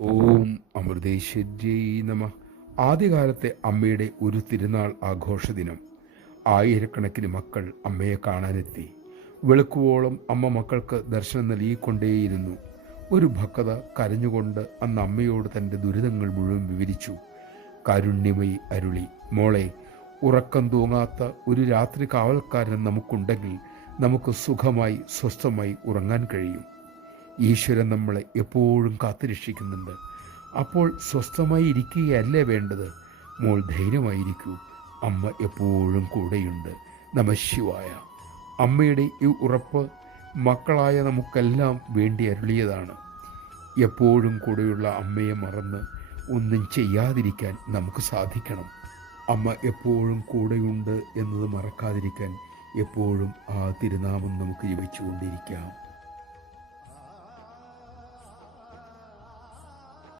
ഓം അമൃതേശ്വര്यै നമ. ആദ്യകാലത്തെ അമ്മയുടെ ഒരു തിരുനാൾ ആഘോഷ ദിനം. ആയിരക്കണക്കിന് മക്കൾ അമ്മയെ കാണാനെത്തി. വെളുക്കുവോളം അമ്മ മക്കൾക്ക് ദർശനം നൽകിക്കൊണ്ടേയിരുന്നു. ഒരു ഭക്തത കരഞ്ഞുകൊണ്ട് അന്ന് അമ്മയോട് തൻ്റെ ദുരിതങ്ങൾ മുഴുവൻ വിവരിച്ചു. കാരുണ്യമയി അരുളി, മോളെ, ഉറക്കം തൂങ്ങാത്ത ഒരു രാത്രി കാവൽക്കാരൻ നമുക്കുണ്ടെങ്കിൽ നമുക്ക് സുഖമായി സ്വസ്ഥമായി ഉറങ്ങാൻ കഴിയും. ഈശ്വരൻ നമ്മളെ എപ്പോഴും കാത്തുരക്ഷിക്കുന്നുണ്ട്. അപ്പോൾ സ്വസ്ഥമായി ഇരിക്കുകയല്ലേ വേണ്ടത്? മോൾ ധൈര്യമായിരിക്കൂ, അമ്മ എപ്പോഴും കൂടെയുണ്ട്. നമഃശിവായ. അമ്മയുടെ ഈ ഉറപ്പ് മക്കളായ നമുക്കെല്ലാം വേണ്ടി അരുളിയതാണ്. എപ്പോഴും കൂടെയുള്ള അമ്മയെ മറന്ന് ഒന്നും ചെയ്യാതിരിക്കാൻ നമുക്ക് സാധിക്കണം. അമ്മ എപ്പോഴും കൂടെയുണ്ട് എന്നത് മറക്കാതിരിക്കാൻ എപ്പോഴും ആ തിരുനാമം നമുക്ക് ജപിച്ചുകൊണ്ടിരിക്കാം.